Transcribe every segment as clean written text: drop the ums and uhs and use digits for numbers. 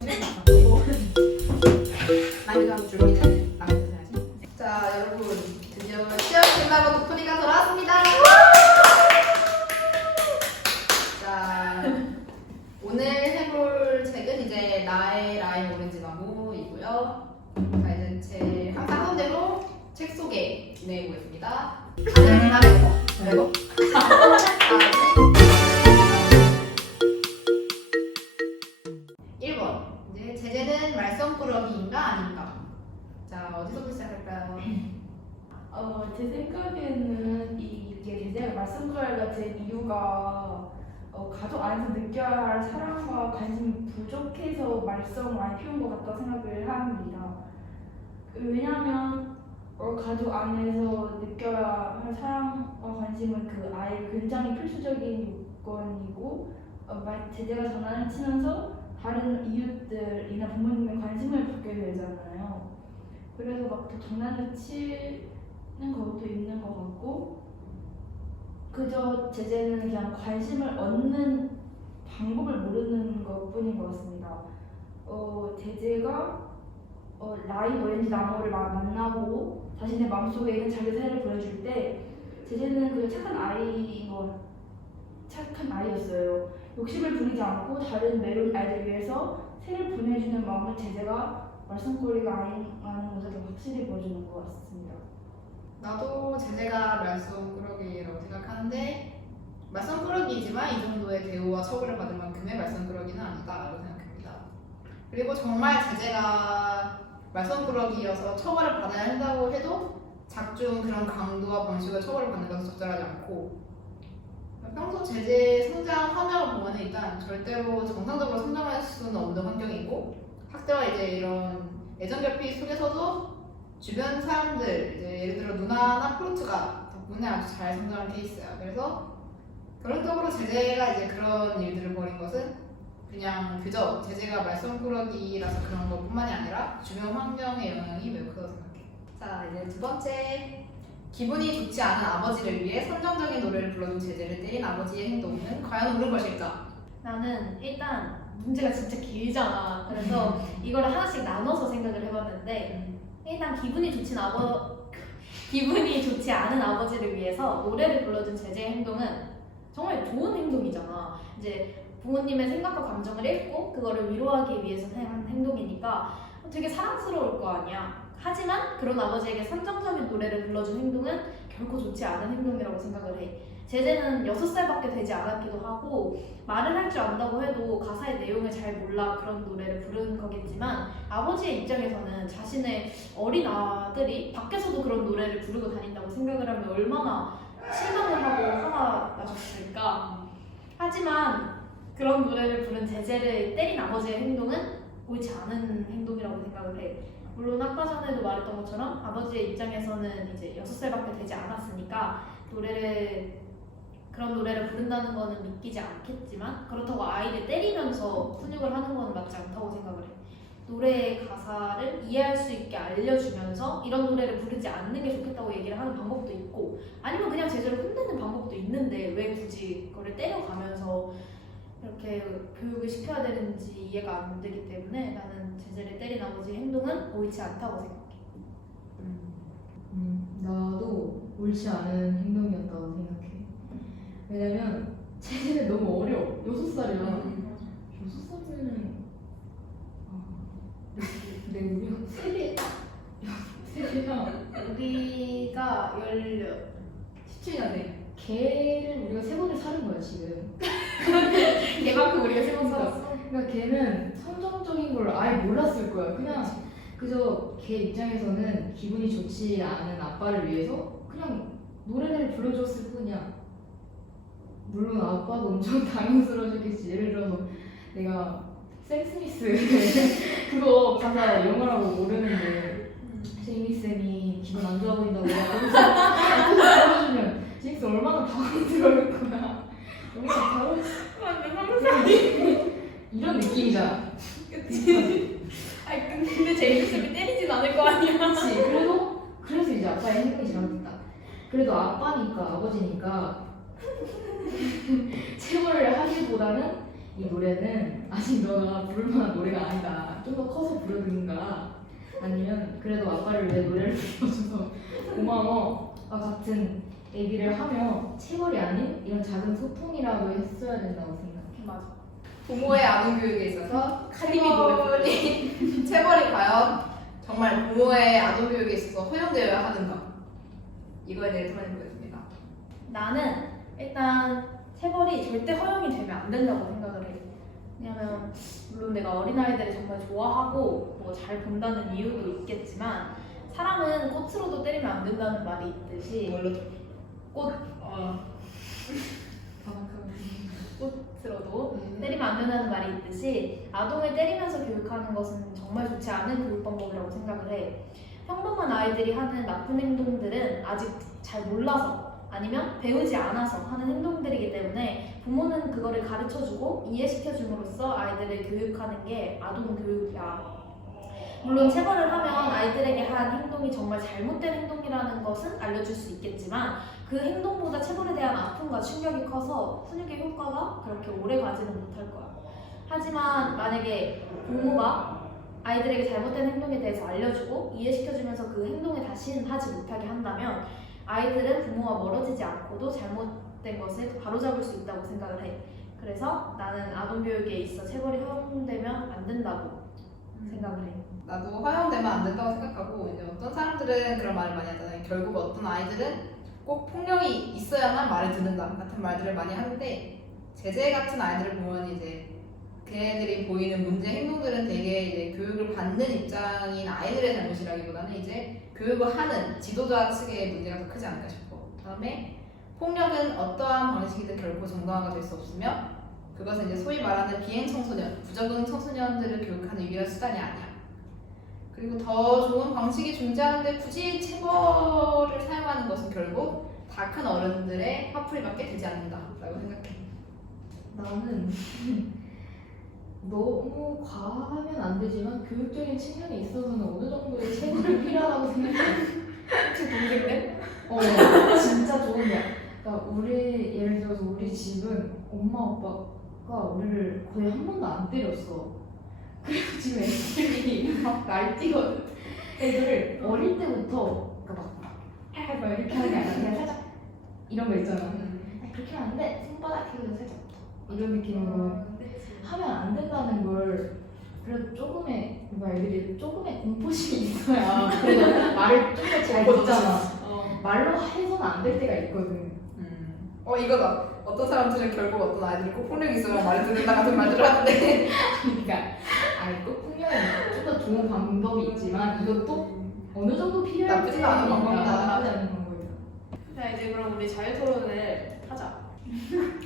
남이랑 줄거리는 남에서 해야지. 자, 여러분 드디어 시험 끝나고 도토리가 돌아왔습니다. 자, 오늘 해볼 책은 이제 나의 라임 오렌지 나무이고요. 자, 이제 제 항상 하던 대로 책 소개 진행해 보겠습니다. 레고. 1번. 이제 제재는 말썽꾸러기인가 아닌가? 자, 어디서부터 시작할까요? 제 생각에는 이게 제재가 말썽꾸러기가 된 이유가 가족 안에서 느껴야 할 사랑과 관심이 부족해서 말썽을 많이 피운 것 같다고 생각을 합니다. 왜냐하면 가족 안에서 느껴야 할 사랑과 관심은 그 아이의 굉장히 필수적인 요건이고 제재가 장난을 치면서 다른 이웃들이나 부모님의 관심을 받게 되잖아요. 그래서 막 더 장난을 치는 것도 있는 것 같고 그저 제재는 그냥 관심을 얻는 방법을 모르는 것뿐인 것 같습니다. 제재가 라임 오렌지 나무를 만나고 자신의 마음속에 있는 자기 사연을 보여줄 때 제재는 그 착한 아이였어요. 욕심을 부리지 않고 다른 외로운 아이들 위해서 새를 보내주는 마음을 제재가 말썽꾸러기가 아니라는 것을 더 확실히 보여주는 것 같습니다. 나도 제재가 말썽꾸러기라고 생각하는데 말썽꾸러기이지만 이 정도의 대우와 처벌을 받을 만큼의 말썽꾸러기는 아니다라고 생각합니다. 그리고 정말 제재가 말썽꾸러기여서 처벌을 받아야 한다고 해도 작중 그런 강도와 방식으로 처벌을 받는 것은 적절하지 않고 평소 제재 성장 화면을 보면 일단 절대로 정상적으로 성장할 수는 없는 환경이고 학대와 이제 이런 애정 결핍 속에서도 주변 사람들 이제 예를 들어 누나나 프로트가 덕분에 아주 잘 성장한 케이스야. 그래서 결론적으로 제재가 이제 그런 일들을 벌인 것은 그냥 그저 제재가 말썽꾸러기라서 그런 것뿐만이 아니라 주변 환경의 영향이 매우 크다고 생각해. 자, 이제 두 번째. 기분이 좋지 않은 아버지를 위해 선정적인 노래를 불러준 제재를 때린 아버지의 행동은 과연 옳은 것일까? 나는 일단 문제가 진짜 길잖아. 그래서 이걸 하나씩 나눠서 생각을 해봤는데 일단 기분이 좋지 않은 아버지를 위해서 노래를 불러준 제재의 행동은 정말 좋은 행동이잖아. 이제 부모님의 생각과 감정을 읽고 그거를 위로하기 위해서 한 행동이니까 되게 사랑스러울 거 아니야. 하지만 그런 아버지에게 선정적인 노래를 불러준 행동은 결코 좋지 않은 행동이라고 생각을 해. 제재는 6살밖에 되지 않았기도 하고 말을 할 줄 안다고 해도 가사의 내용을 잘 몰라 그런 노래를 부르는 거겠지만 아버지의 입장에서는 자신의 어린 아들이 밖에서도 그런 노래를 부르고 다닌다고 생각을 하면 얼마나 실망을 하고 화가 나셨을까. 하지만 그런 노래를 부른 제재를 때린 아버지의 행동은 옳지 않은 행동이라고 생각을 해. 물론 아까 전에도 말했던 것처럼 아버지의 입장에서는 이제 6살밖에 되지 않았으니까 그런 노래를 부른다는 거는 믿기지 않겠지만 그렇다고 아이를 때리면서 훈육을 하는 거는 맞지 않다고 생각을 해. 노래의 가사를 이해할 수 있게 알려주면서 이런 노래를 부르지 않는 게 좋겠다고 얘기를 하는 방법도 있고 아니면 그냥 제대로 혼내는 방법도 있는데 왜 굳이 그거를 때려가면서 이렇게 교육을 시켜야 되는지 이해가 안 되기 때문에 나는 제재를 때린 아버지의 행동은 옳지 않다고 생각해. 나도 옳지 않은 행동이었다고 생각해. 왜냐면 제재는 너무 어려. 6살이야. 6살이면 내 우리가 세대가 우리가 17년에 걔를 우리가 3번을 사는 거야 지금. 걔만큼 우리가 세번 살았어. 그러니까 걔는 선정적인 걸 아예 몰랐을 거야. 그냥 그저 걔 입장에서는 기분이 좋지 않은 아빠를 위해서 그냥 노래를 불러줬을 뿐이야. 물론 아빠도 엄청 당황스러워졌겠지. 예를 들어서 내가 샘 스미스 그거 가사 영어라고 모르는데 제이미 쌤이 기분 안 좋아 보인다고 거기서 불러주면 제이미 얼마나 당황스러울 거야. 얼마나 이런 느낌이잖아. 그치? 아니 근데 제이미쌤이 때리진 않을 거 아니야. 그치. 그래서 이제 아빠의 행동이 잘못됐다. 그래도 아빠니까 아버지니까 체벌을 하기보다는 이 노래는 아직 너가 부를 만한 노래가 아니다. 좀 더 커서 부르든가 아니면 그래도 아빠를 위해 노래를 불러줘서 고마워 같은 얘기를 하며 체벌이 아닌 이런 작은 소통이라도 했어야 된다고 생각해. 맞아. 부모의 아동 교육에 있어서 체벌이 과연 정말 부모의 아동 교육에 있어서 허용되어야 하는가? 이거에 대해 토론해 보겠습니다. 나는 일단 체벌이 절대 허용이 되면 안 된다고 생각을 해. 왜냐면 물론 내가 어린아이들을 정말 좋아하고 뭐 잘 본다는 이유도 있겠지만 사람은 꽃으로도 때리면 안 된다는 말이 있듯이 뭘로? 꽃 꽃으로도 때리면 안 된다는 말이 있듯이 아동을 때리면서 교육하는 것은 정말 좋지 않은 교육 방법이라고 생각을 해. 평범한 아이들이 하는 나쁜 행동들은 아직 잘 몰라서 아니면 배우지 않아서 하는 행동들이기 때문에 부모는 그거를 가르쳐주고 이해시켜줌으로써 아이들을 교육하는 게 아동 교육이야. 물론 체벌을 하면 아이들에게 한 행동이 정말 잘못된 행동이라는 것은 알려줄 수 있겠지만 그 행동보다 체벌에 대한 아픔과 충격이 커서 훈육의 효과가 그렇게 오래 가지는 못할 거야. 하지만 만약에 부모가 아이들에게 잘못된 행동에 대해서 알려주고 이해시켜주면서 그 행동을 다시는 하지 못하게 한다면 아이들은 부모와 멀어지지 않고도 잘못된 것을 바로잡을 수 있다고 생각을 해. 그래서 나는 아동교육에 있어 체벌이 허용되면 안 된다고 생각을 해. 나도 허용되면 안 된다고 생각하고 이제 어떤 사람들은 그런 말을 많이 하잖아요. 결국 어떤 아이들은 꼭 폭력이 있어야만 말을 듣는다 같은 말들을 많이 하는데 제재 같은 아이들을 보면 이제 걔네들이 보이는 문제 행동들은 되게 이제 교육을 받는 입장인 아이들의 잘못이라기보다는 이제 교육을 하는 지도자 측의 문제가 더 크지 않을까 싶어. 그다음에 폭력은 어떠한 방식이든 결코 정당화가 될 수 없으며 그것은 이제 소위 말하는 비행 청소년, 부적응 청소년들을 교육하는 유일한 수단이 아니야. 그리고 더 좋은 방식이 존재하는데 굳이 체벌을 사용하는 것은 결국 다 큰 어른들의 화풀이밖에 되지 않는다라고 생각해. 나는 너무 과하면 안 되지만 교육적인 측면에 있어서는 어느 정도의 체벌이 필요하다고 생각해. 혹시 동생들? 진짜 좋은데. 그러니까 우리 예를 들어서 우리 집은 엄마 아빠가 우리를 거의 한 번도 안 때렸어. 그리고 지금 애들이 막 날뛰거든. 애들을 어릴 때부터 그러니까 막 이렇게 하는 게 아니라 그냥 살짝 이런 거 있잖아. 그렇게 하면 안 돼. 손바닥 해서 살짝 이런 느낌으로 하면 안 된다는 걸 그래도 조금의 애들이 조금의 공포심이 있어야 그래도 말을 좀 더 잘 듣잖아. 말로 해서는 안 될 때가 있거든. 이거다. 어떤 사람들은 결국 어떤 아이들이 꼭 폭력이 있어야 말을 듣는다 같은 말들을 하는데 그러니까 꼭 폭력은 좀 더 좋은 방법이 있지만 이것도 어느 정도 필요할 나쁘진 않은 방법이다. 나쁘지 않은 방법이다. 자 이제 그럼 우리 자유 토론을 하자.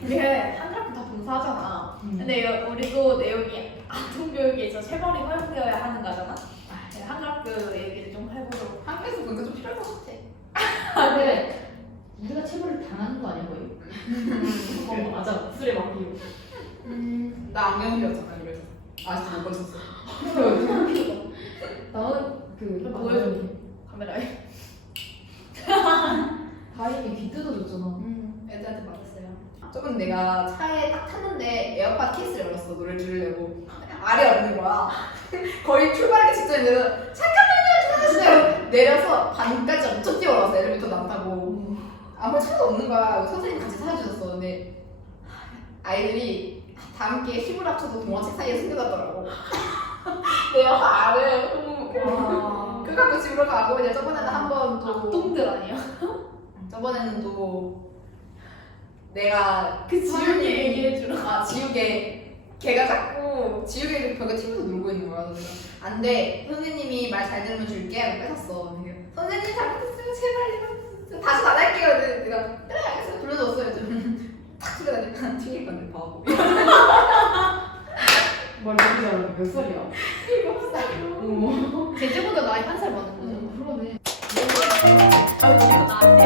우리 한 학기 다 봉사하잖아. 근데 우리도 내용이 아동교육에 있어 체벌이 허용되어야 하는 거잖아. 한학교 얘기를 좀 해보도록. 학교에서 뭔가 좀 필요할 것 같아. 근데 우리가 체벌을 당하는 거 아니야 거의? 맞아. 술에 맡기고. 나 안경 흘렸잖아. 그래서 아직도 못 고쳤어. 나는 그 보여줘. 카메라에. 다행히 귀 뜯어줬잖아. 애들한테 맞았어요. 조금 내가 차에 딱 탔는데 에어팟 케이스를 열었어. 노래 들으려고. 알이 없는 거야. 거의 출발하기 직전인데 잠깐만요. 내려서 반까지 엄청 뛰어올라서 엘리베이터 안 타고 아무 차도 없는 거야. 선생님 같이 사주셨어. 근데 아이들이 다 함께 힘을 합쳐도 동화책 사이에 숨겨놨더라고. 내가 알을 그 갖고 집으로 가고 이제 저번에는 한번 또 똥들 아니야? 저번에는 또 내가 그 지우개 얘기해주라. 지우개 걔가 자꾸 지우개를 벽에 TV에서 놀고 있는 거야. 그래서 안 돼. 선생님이 말 잘 들으면 줄게 하고 뺏었어. 선생님 잘못했어요. 제발 다시 안 할게요. 내가 그래 알겠어요. 돌려줬어요. 탁 소리가 나니까 튕길 건데 바보. 뭘 그렇게 잘하는 몇 살이야? 7살. 제주보다 나이 한 살 많은 거죠. 그러네. 아, 이거 나한테